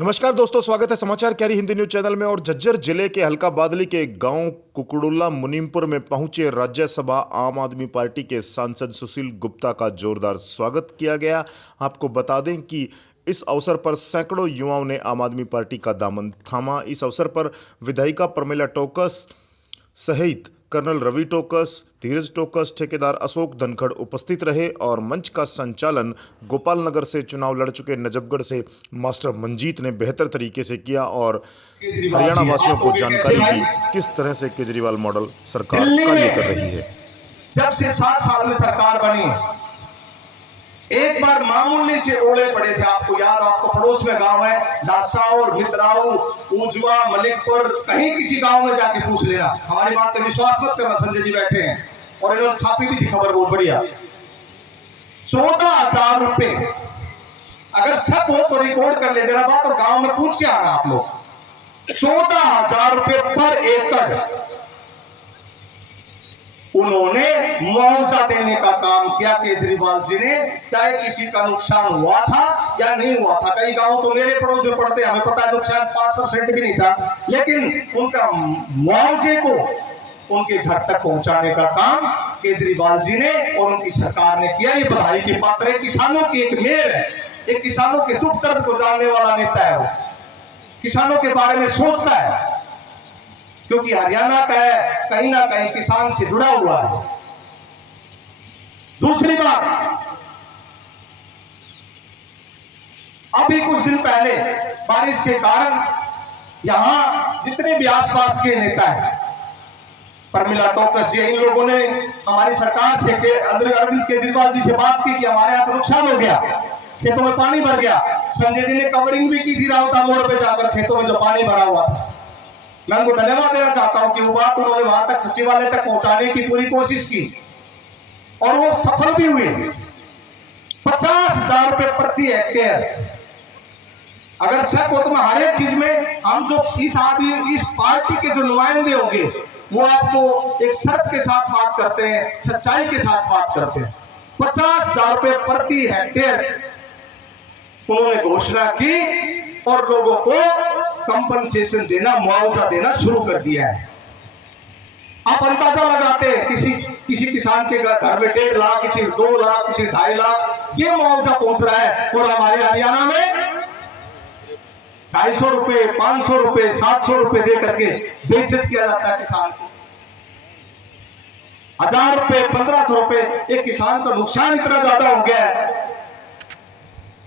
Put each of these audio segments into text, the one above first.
नमस्कार दोस्तों, स्वागत है समाचार कैरी हिंदी न्यूज चैनल में। और झज्जर जिले के हल्का बादली के गांव कुकुड़ुल्ला मुनीमपुर में पहुंचे राज्यसभा आम आदमी पार्टी के सांसद सुशील गुप्ता का जोरदार स्वागत किया गया। आपको बता दें कि इस अवसर पर सैकड़ों युवाओं ने आम आदमी पार्टी का दामन थामा। इस अवसर पर विधायिका प्रमिला टोकस सहित कर्नल रवि टोकस, धीरज टोकस, ठेकेदार अशोक धनखड़ उपस्थित रहे और मंच का संचालन गोपाल नगर से चुनाव लड़ चुके नजफगढ़ से मास्टर मंजीत ने बेहतर तरीके से किया और हरियाणा वासियों को जानकारी दी किस तरह से केजरीवाल मॉडल सरकार कार्य कर रही है। जब से 7 साल में सरकार बनी, एक बार मामूली से ओले पड़े थे। आपको याद, आपको पड़ोस में गांव है लासाओ, मित्राओ, उजवा, मलिकपुर, कहीं किसी गांव में जाके पूछ लेना। हमारी बात पे विश्वास मत करना, संजय जी बैठे हैं और इन्होंने छापी भी थी खबर, बहुत बढ़िया। 14,000 रुपए, अगर शक हो तो रिकॉर्ड कर ले जरा बात और गांव में पूछ के आना आप लोग। 14,000 रुपए पर एकड़ उन्होंने मुआवजा देने का काम किया केजरीवाल जी ने, चाहे किसी का नुकसान हुआ था या नहीं हुआ था। कई गांव तो मेरे पड़ोस में पड़ते, हमें पता है नुकसान 5% भी नहीं था, लेकिन उनका मुआवजे को उनके घर तक पहुंचाने का काम केजरीवाल जी ने और उनकी सरकार ने किया। ये बधाई की पात्र है। किसानों की एक मेहर है, एक किसानों के दुख दर्द को जानने वाला नेता है, वो किसानों के बारे में सोचता है, क्योंकि हरियाणा का है, कहीं ना कहीं किसान से जुड़ा हुआ है। दूसरी बात, अभी कुछ दिन पहले बारिश के कारण यहां जितने भी आसपास के नेता हैं, प्रमिला टोकस जी, इन लोगों ने हमारी सरकार से, अरविंद केजरीवाल जी से बात की कि हमारे यहां तो नुकसान हो गया, खेतों में पानी भर गया। संजय जी ने कवरिंग भी की थी रावता मोड़ पे जाकर, खेतों में जो पानी भरा हुआ था। मैं उनको धन्यवाद देना चाहता हूं कि वो बात उन्होंने वहां तक सचिवालय तक पहुंचाने की पूरी कोशिश की और वो सफल भी हुए। 50,000 रुपए प्रति हेक्टेयर। अगर शक हो तो मैं हर एक चीज में, हम जो इस पार्टी के जो नुमाइंदे होंगे वो आपको एक शर्त के साथ बात करते हैं, सच्चाई के साथ बात करते हैं। 50,000 रुपए प्रति हेक्टेयर उन्होंने घोषणा की और लोगों को कंपनसेशन देना, मुआवजा देना शुरू कर दिया है। आप अंदाजा लगाते हैं, किसी किसान के घर में 1.5 लाख, किसी 2 लाख, किसी 2.5 लाख ये मुआवजा पहुंच रहा है। और हमारे हरियाणा में 250 रुपए, 500 रुपए, 700 रुपए दे करके बेइज्जत किया जाता है किसान को। 1000 रुपए, 1500 रुपए, एक किसान का नुकसान इतना ज्यादा हो गया है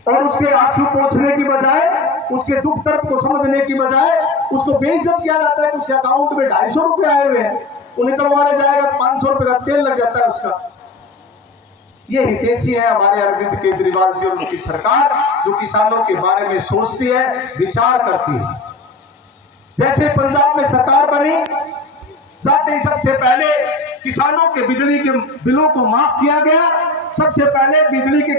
और उसके आंसू पोंछने की बजाय, उसके दुख दर्द को समझने की बजाय उसको बेइज्जत किया जाता है कि उसके अकाउंट में 250 रुपए आए हुए हैं, उन्हें निकलवाने जाएगा तो 500 रुपए का तेल लग जाता है उसका। ये हितैषी है हमारे अरविंद केजरीवाल जी और उनकी सरकार, जो किसानों के बारे में सोचती है, विचार करती है। जैसे पंजाब में सरकार बनी, जाते ही सबसे पहले किसानों के बिजली के बिलों को माफ किया गया। सबसे पहले बिजली के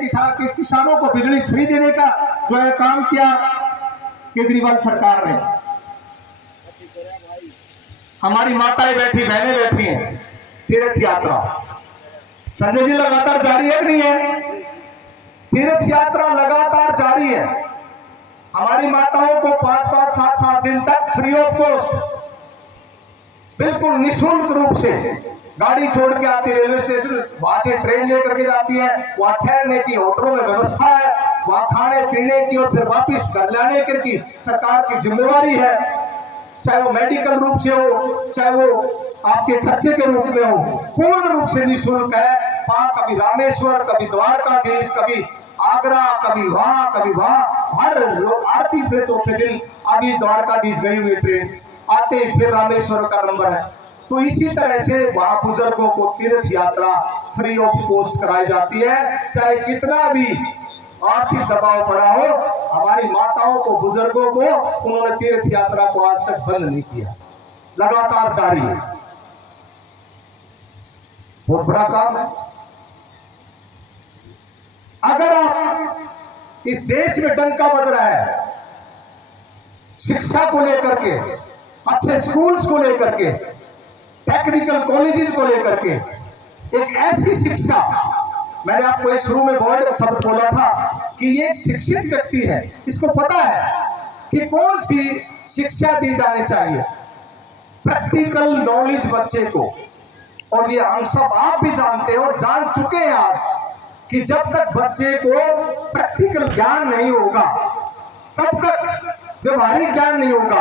किसानों को बिजली फ्री देने का जो है काम किया केजरीवाल सरकार ने। हमारी माताएं बैठी, बहनें बैठी हैं, तीर्थ यात्रा संजय जी लगातार जारी है कि नहीं है? तीर्थ यात्रा लगातार जारी है। हमारी माताओं को 5-5, 7-7 दिन तक फ्री ऑफ कॉस्ट, बिल्कुल निःशुल्क रूप से गाड़ी छोड़ के आती है रेलवे स्टेशन, वहां से ट्रेन लेकर के जाती है, वहां ठहरने की होटलों में व्यवस्था है, वहां खाने पीने की और फिर वापस घर लाने की सरकार की जिम्मेवारी है। चाहे वो मेडिकल रूप से हो, चाहे वो आपके खर्चे के रूप में हो, पूर्ण रूप से निःशुल्क है। कभी रामेश्वर, कभी द्वारकाधीश, कभी आगरा, कभी वहां, हर आरती से चौथे दिन अभी द्वारकाधीश गई हुई ट्रेन आते ही फिर रामेश्वर का नंबर है। तो इसी तरह से वहां बुजुर्गों को तीर्थ यात्रा फ्री ऑफ कॉस्ट कराई जाती है, चाहे कितना भी आर्थिक दबाव पड़ा हो। हमारी माताओं को, बुजुर्गों को उन्होंने तीर्थ यात्रा को आज तक बंद नहीं किया, लगातार जारी है। बहुत बड़ा काम है। अगर आप इस देश में डंका बज रहा है शिक्षा को लेकर के, अच्छे स्कूल्स को लेकर के, टेक्निकल कॉलेजेस को लेकर के, एक ऐसी शिक्षा, मैंने आपको एक शुरू में वर्ड शब्द बोला था कि ये एक शिक्षित व्यक्ति है, इसको पता है कि कौन सी शिक्षा दी जानी चाहिए, प्रैक्टिकल नॉलेज बच्चे को। और ये हम सब आप भी जानते हैं और जान चुके हैं आज कि जब तक बच्चे को प्रैक्टिकल ज्ञान नहीं होगा तब तक व्यवहारिक ज्ञान नहीं होगा।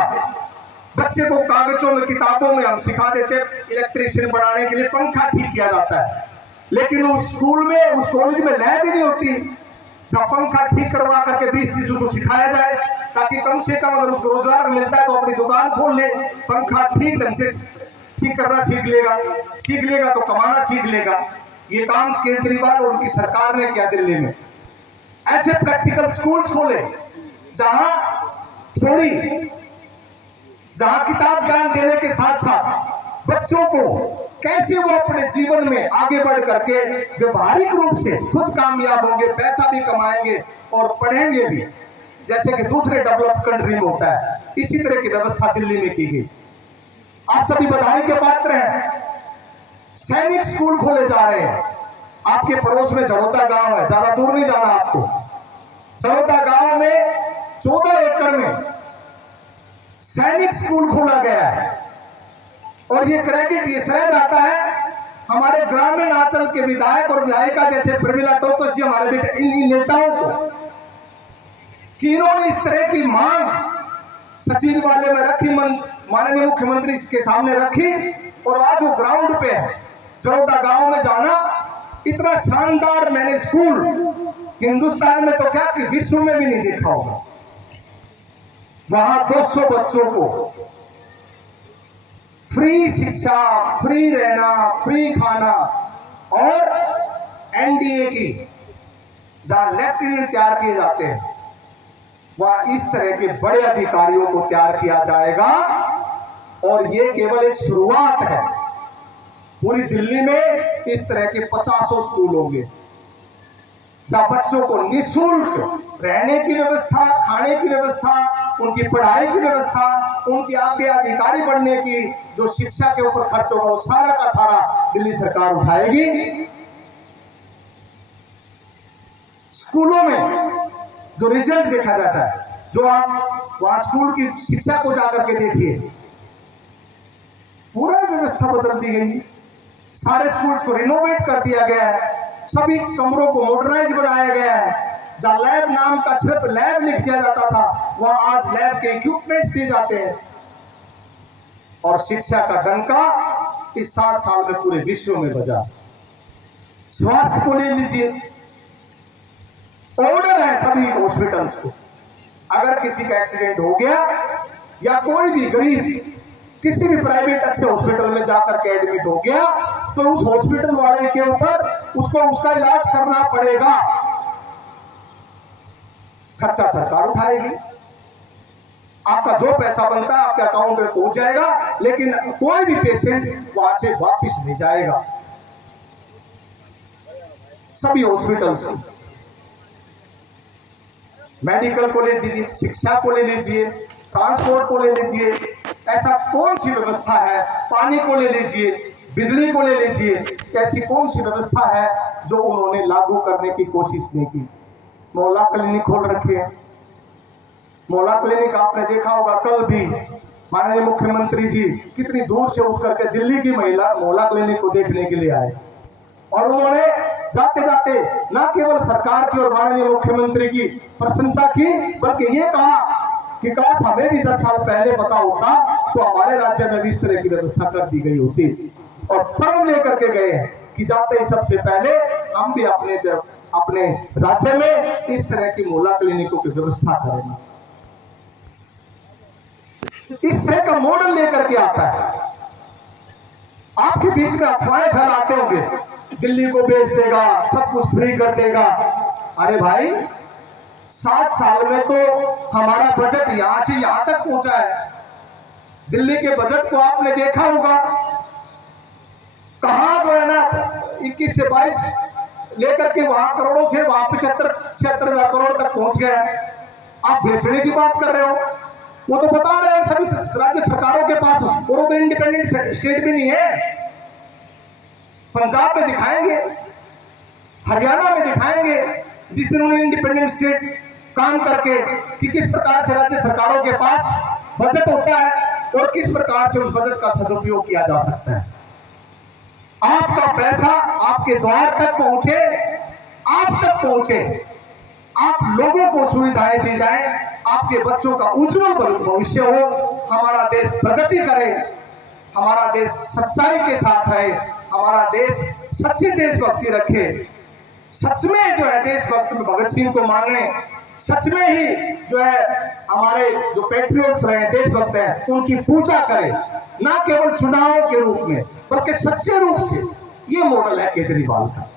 बच्चे को कागजों में किताबों में हम सिखा देते हैं इलेक्ट्रिशियन बनाने के लिए पंखा ठीक किया जाता है, लेकिन उस स्कूल में उस कॉलेज में लैब ही नहीं होती जब पंखा ठीक करवा करके 20-30 उसको सिखाया जाए, ताकि कम से कम अगर उसको रोजगार मिलता है तो अपनी दुकान खोल ले, पंखा ठीक ढंग से ठीक करना सीख लेगा तो कमाना सीख लेगा। ये काम केजरीवाल और उनकी सरकार ने किया दिल्ली में। ऐसे प्रैक्टिकल स्कूल्स खोले जहां किताब ज्ञान देने के साथ साथ बच्चों को कैसे वो अपने जीवन में आगे बढ़ करके व्यवहारिक रूप से खुद कामयाब होंगे, पैसा भी कमाएंगे और पढ़ेंगे भी, जैसे कि दूसरे डेवलप्ड कंट्री में होता है। इसी तरह की व्यवस्था दिल्ली में की गई। आप सभी बधाई के पात्र हैं। सैनिक स्कूल खोले जा रहे हैं। आपके पड़ोस में झरोता गांव है, ज्यादा दूर नहीं जाना आपको। झरोता गांव में 14 एकड़ में सैनिक स्कूल खोला गया है और ये क्रेडिट ये श्रेय जाता है हमारे ग्रामीण अंचल के विधायक और विधायिका जैसे प्रमिला टोकस जी, हमारे बेटे इन नेताओं को, कि इन्होंने इस तरह की मांग सचिवालय में रखी, माननीय मुख्यमंत्री के सामने रखी और आज वो ग्राउंड पे है। झरोता गांव में जाना, इतना शानदार मैंने स्कूल हिंदुस्तान में तो क्या कि विश्व में भी नहीं देखा होगा। वहां 200 बच्चों को फ्री शिक्षा, फ्री रहना, फ्री खाना और एनडीए की जहां लेफ्टिनेंट तैयार किए जाते हैं वह इस तरह के बड़े अधिकारियों को तैयार किया जाएगा। और ये केवल एक शुरुआत है। पूरी दिल्ली में इस तरह के 50 स्कूल होंगे जहां बच्चों को निःशुल्क रहने की व्यवस्था, खाने की व्यवस्था, उनकी पढ़ाई की व्यवस्था, उनके आगे अधिकारी बनने की जो शिक्षा के ऊपर खर्च होगा वो सारा का सारा दिल्ली सरकार उठाएगी। स्कूलों में जो रिजल्ट देखा जाता है, जो आप वहां स्कूल की शिक्षा को जाकर के देखिए, पूरा व्यवस्था बदल दी गई। सारे स्कूल्स को रिनोवेट कर दिया गया है, सभी कमरों को मॉडर्नाइज बनाया गया है। जहां लैब नाम का सिर्फ लैब लिख दिया जाता था वहां आज लैब के इक्विपमेंट्स दिए जाते हैं। और शिक्षा का डंका इस 7 साल में पूरे विश्व में बजा। स्वास्थ्य को ले लीजिए, ऑर्डर है सभी हॉस्पिटल्स को, अगर किसी का एक्सीडेंट हो गया या कोई भी गरीब किसी भी प्राइवेट अच्छे हॉस्पिटल में जाकर के एडमिट हो गया तो उस हॉस्पिटल वाले के ऊपर उसको उसका इलाज करना पड़ेगा। खर्चा सरकार उठाएगी, आपका जो पैसा बनता है आपके अकाउंट में पहुंच जाएगा, लेकिन कोई भी पेशेंट वहां से वापस नहीं जाएगा। सभी हॉस्पिटल्स को, मेडिकल को ले लीजिए, शिक्षा को ले लीजिए, ट्रांसपोर्ट को ले लीजिए, ऐसा कौन सी व्यवस्था है, पानी को ले लीजिए, बिजली को ले लीजिए, ऐसी कौन सी व्यवस्था है जो उन्होंने लागू करने की कोशिश नहीं की। मोहल्ला क्लिनिक खोल रखे हैं। मोहल्ला क्लिनिक आपने देखा होगा, कल भी माननीय मुख्यमंत्री जी कितनी दूर से उठ करके दिल्ली की महिला मोहल्ला क्लिनिक को देखने के लिए आए और उन्होंने जाते जाते न केवल सरकार की और माननीय मुख्यमंत्री की प्रशंसा की, बल्कि ये कहा कि काश हमें भी 10 साल पहले पता होता तो हमारे राज्य में भी इस तरह की व्यवस्था कर दी गई होती। और प्रण लेकर के गए हैं कि जाते ही सबसे पहले हम भी अपने राज्य में इस तरह की मोहल्ला क्लिनिकों की व्यवस्था करेंगे। इस तरह का मॉडल लेकर के आता है। आपके बीच में अफवाहें फैलाते होंगे, दिल्ली को बेच देगा, सब कुछ फ्री कर देगा। अरे भाई, 7 साल में तो हमारा बजट यहां से यहां तक पहुंचा है। दिल्ली के बजट को आपने देखा होगा, कहां जो है ना 21 से 22 लेकर के वहां करोड़ों से वहां 75-76 हजार करोड़ तक पहुंच गया है। आप बेचने की बात कर रहे हो, वो तो बता रहे हैं सभी राज्य सरकारों के पास, और वो तो इंडिपेंडेंट स्टेट भी नहीं है। पंजाब में दिखाएंगे, हरियाणा में दिखाएंगे, जिस दिन उन्हें इंडिपेंडेंट स्टेट काम करके कि किस प्रकार से राज्य सरकारों के पास बजट होता है और किस प्रकार से उस बजट का सदुपयोग किया जा सकता है। आपका पैसा आपके द्वार तक पहुंचे, आप तक पहुंचे, आप लोगों को सुविधाएं दी जाए, आपके बच्चों का उज्जवल भविष्य हो, हमारा देश प्रगति करे, हमारा देश सच्चाई के साथ रहे, हमारा देश सच्ची देशभक्ति रखे, सच में जो है देशभक्त भगत सिंह को माने, सच में ही जो है हमारे जो पैट्रियट्स रहे, देशभक्त हैं, उनकी पूजा करें, ना केवल चुनावों के रूप में बल्कि सच्चे रूप से। ये मॉडल है केजरीवाल का।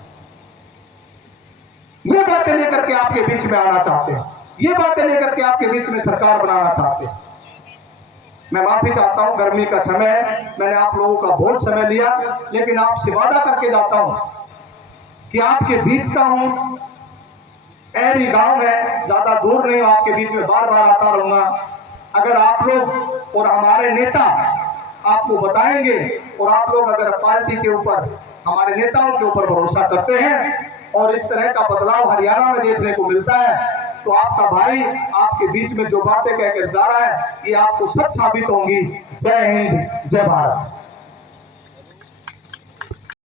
ये बातें लेकर के आपके बीच में आना चाहते हैं, ये बातें लेकर के आपके बीच में सरकार बनाना चाहते हैं। मैं माफी चाहता हूं, गर्मी का समय है, मैंने आप लोगों का बहुत समय लिया, लेकिन आपसे वादा करके जाता हूं कि आपके बीच का हूं। ऐरी गांव है, ज्यादा दूर नहीं हूं, आपके बीच में बार बार आता रहूंगा। अगर आप लोग और हमारे नेता आपको बताएंगे और आप लोग अगर पार्टी के ऊपर, हमारे नेताओं के ऊपर भरोसा करते हैं और इस तरह का बदलाव हरियाणा में देखने को मिलता है, तो आपका भाई आपके बीच में जो बातें कहकर जा रहा है ये आपको सच साबित होंगी। जय हिंद, जय भारत।